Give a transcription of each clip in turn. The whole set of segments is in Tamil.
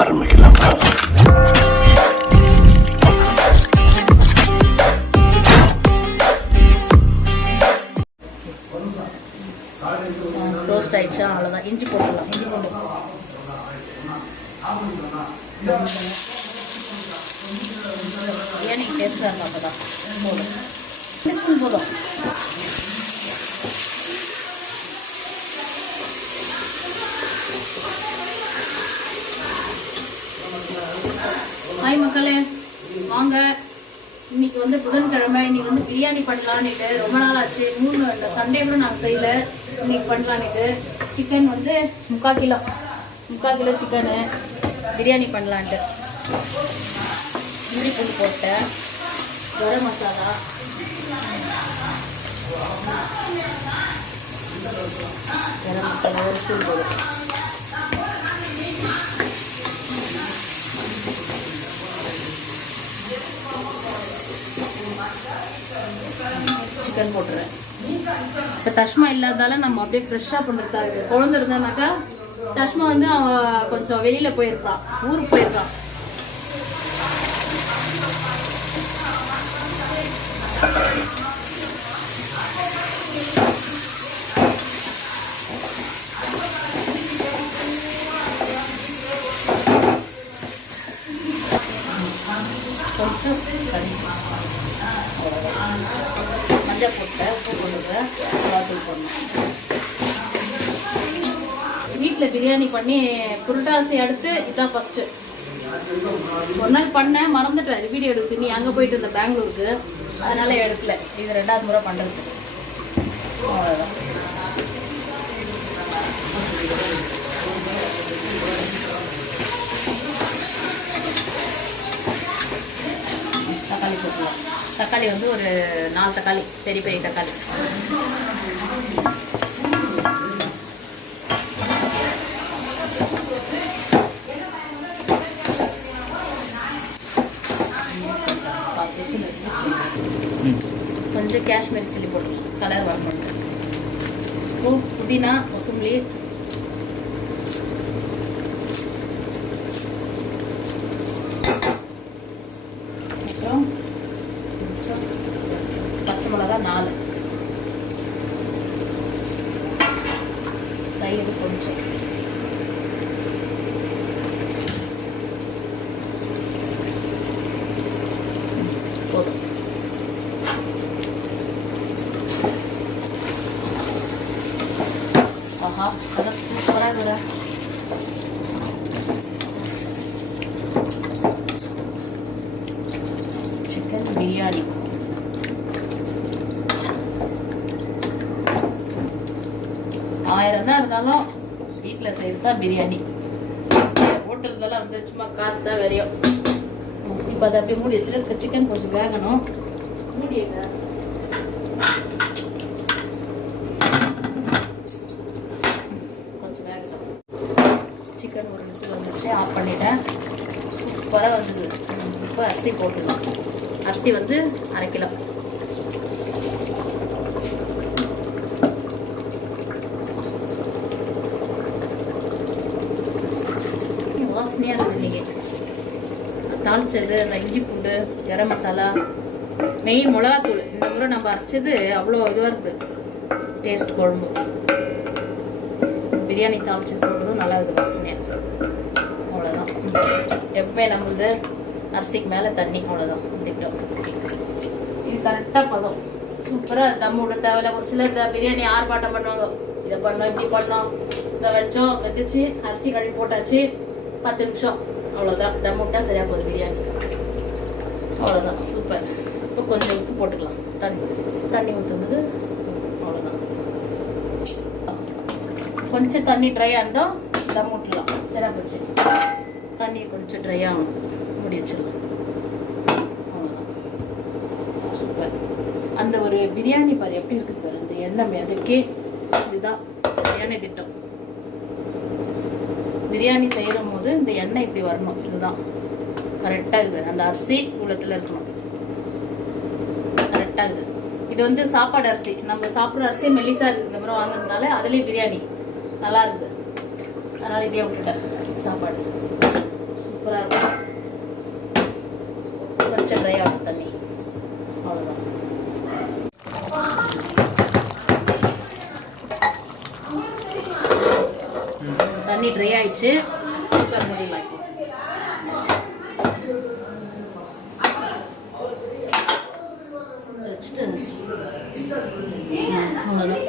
ஆரம்பிக்கலாம். ரோஸ்ட் ஆயிடுச்சா, அவ்வளோதான். இஞ்சி போட்டுடலாம். இஞ்சி போட்டு பிரியாணி டேஸ்ட்டாக இருக்கும். அப்போ தான் போதும், 2 ஸ்பூன் போதும். ஹாய் மக்களே, வாங்க. இன்னைக்கு வந்து புதன்கிழமை. இன்னைக்கு வந்து பிரியாணி பண்ணலான்னுட்டு ரொம்ப நாள் ஆச்சு. இந்த சண்டே கூட நாங்கள் செய்யலை. இன்னைக்கு பண்ணலான்னுட்டு சிக்கன் வந்து 3/4 கிலோ சிக்கனு பிரியாணி பண்ணலான்ட்டு இஞ்சி பூண்டு போட்டேன். கரம் மசாலா, கரம் மசாலா 1 ஸ்பூன் போதும். சிக்கன் போட்டுறேன். இப்போ தஷ்மா இல்லாதால நம்ம அப்படியே ஃப்ரெஷ்ஷாக பண்ணுறதா இருக்குது. குழந்தை இருந்தானாக்கா தஷ்மா வந்து அவன் கொஞ்சம் வெளியில் போயிருக்கான், ஊருக்கு போயிருக்கான். கொஞ்சம் கறி, மஞ்சள் போட்டேன், உப்பு போட்டுக்கிறேன், மிளகாத்தூள் போடணும். வீட்டில் பிரியாணி பண்ணி புரட்டாசி அடுத்து இதுதான் ஃபஸ்ட்டு. ஒரு நாள் பண்ணேன், மறந்துட்டேன் வீடியோ எடுக்குது. நீ அங்கே போயிட்டு இருந்த பெங்களூருக்கு, அதனால எடுக்கல. இது 2வது முறை பண்ணுறது. அவ்வளோதான். தக்காளி போட்டுக்கலாம். தக்காளி வந்து ஒரு 4 தக்காளி, பெரிய பெரிய தக்காளி. கொஞ்சம் காஷ்மீரி சில்லி போட்டுக்கலாம், கலர் வர பண்ணுறேன். புதினா, கொத்தமல்லி, அப்புறம் கொஞ்சம் பச்சை மிளகா 4, தயிர் கொஞ்சம், போதும். ஆஹா, அதான் சூப்பராக இருக்குதா. சிக்கன் பிரியாணி. ஆயிரம் தான் இருந்தாலும் வீட்டில் செய்கிறது தான் பிரியாணி. ஹோட்டல்தெல்லாம் வந்து சும்மா காசு தான் வெறியும். இப்போ அதை அப்படியே மூடி வச்சுட்டு சிக்கன் கொஞ்சம் வேகணும். மூடிங்க. கொஞ்சம் வேகணும். சிக்கன் ஒரு விசில் வந்துச்சு, ஆஃப் பண்ணிட்டேன். சூப்பராக வந்தது. இப்போ அரிசி போட்டுக்கலாம். அரிசி வந்து 1/2 கிலோ. வாசனையாக இருக்குது. நீங்கள் தாளிச்சது, அந்த இஞ்சி பூண்டு, கரம் மசாலா, மெயின் மிளகாத்தூள். இந்த முறை நம்ம அரைச்சது அவ்வளோ இதுவாக இருக்குது. டேஸ்ட் குழம்பு பிரியாணி தாளிச்சது போட்டதும் நல்லா இருக்குது, வாசனையாக. அவ்வளோதான். எப்பவுமே நம்மளது அரிசிக்கு மேலே தண்ணி, அவ்வளோதான் திட்டம். இது கரெக்டாக பதம். சூப்பராக தம் விட தேவையில்ல. ஒரு சிலர் பிரியாணி ஆர்ப்பாட்டம் பண்ணுவாங்க, இதை பண்ணோம் இப்படி பண்ணோம். இதை வச்சோம், வெந்துச்சு, அரிசி கழுவி போட்டாச்சு, 10 நிமிஷம், அவ்வளோதான். தம் விட்டா சரியாக போகுது பிரியாணி. அவ்வளோதான், சூப்பர். இப்போ கொஞ்சம் உப்பு போட்டுக்கலாம். தண்ணி ஊற்றுனது அவ்வளோதான். கொஞ்சம் தண்ணி ட்ரையாக இருந்தால் தம் விட்டுலாம், சரியாக போச்சு. தண்ணி கொஞ்சம் ட்ரையாக மூடி வச்சிடலாம். அவ்வளோதான், சூப்பர். அந்த ஒரு பிரியாணி பாரு எப்படி இருக்குது பாரு, அந்த எண்ணெய் அதுக்கே. இதுதான் சரியான திட்டம். பிரியாணி செய்யும் போது இந்த எண்ணெய் இப்படி வரணும். இதுதான் கரெக்டாக இருக்குது. அந்த அரிசி உள்ளத்தில் இருக்கணும், கரெக்டாக இருக்குது. இது வந்து சாப்பாடு அரிசி, நம்ம சாப்பிட்ற அரிசி மெல்லிசா இருக்குது. இந்த மாதிரி வாங்கினதுனால அதுலேயும் பிரியாணி நல்லா இருக்குது. அதனால் இதே விட்டுட்டேன் சாப்பாடு. ஆயிடுச்சு. குக்கர் மூடிடலாம் இப்போ. வச்சுட்டு அவ்வளோதான்.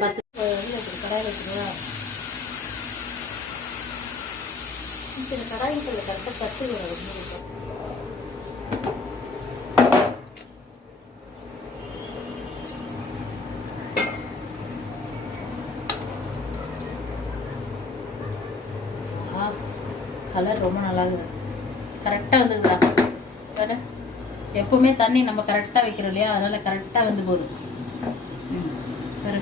10 கடாயில் வச்சுருவா. சரி, கடாயில் கரெக்டாக கட்டு வரும். கலர் ரொம்ப நல்லா இருக்குது. கரெக்டாக வந்துக்குதா வேறு. எப்போவுமே தண்ணி நம்ம கரெக்டாக வைக்கிறோம் இல்லையா, அதனால் கரெக்டாக வந்து போகுது. வேறு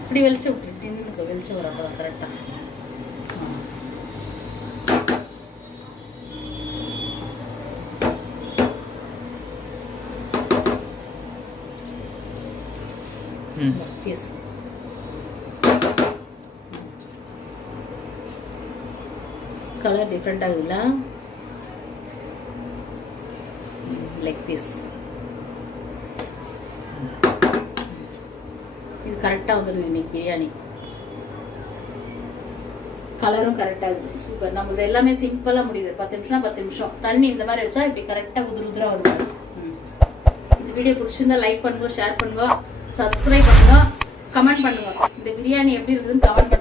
இப்படி வெளிச்சம் விட்டு டின்னுக்கு வெளிச்சம் வர அப்போ கரெக்டாக. பீஸ் கலர் டிஃப்ரெண்ட் ஆகுதுல்ல. Like this. இது கரெக்டாக வந்துடுது இன்னைக்கு பிரியாணி. கலரும் கரெக்டாக இருக்குது. சூப்பர். நம்மளது எல்லாமே சிம்பிளாக முடியுது. 10 நிமிஷம் 10 நிமிஷம். தண்ணி இந்த மாதிரி வச்சா இப்படி கரெக்டாக உதிராக வருது. இந்த வீடியோ பிடிச்சிருந்தா லைக் பண்ணுங்க, ஷேர் பண்ணுங்க, சப்ஸ்கிரைப் பண்ணுங்க, கமெண்ட் பண்ணுங்க. இந்த பிரியாணி எப்படி இருக்குதுன்னு கமெண்ட் பண்ணுங்க.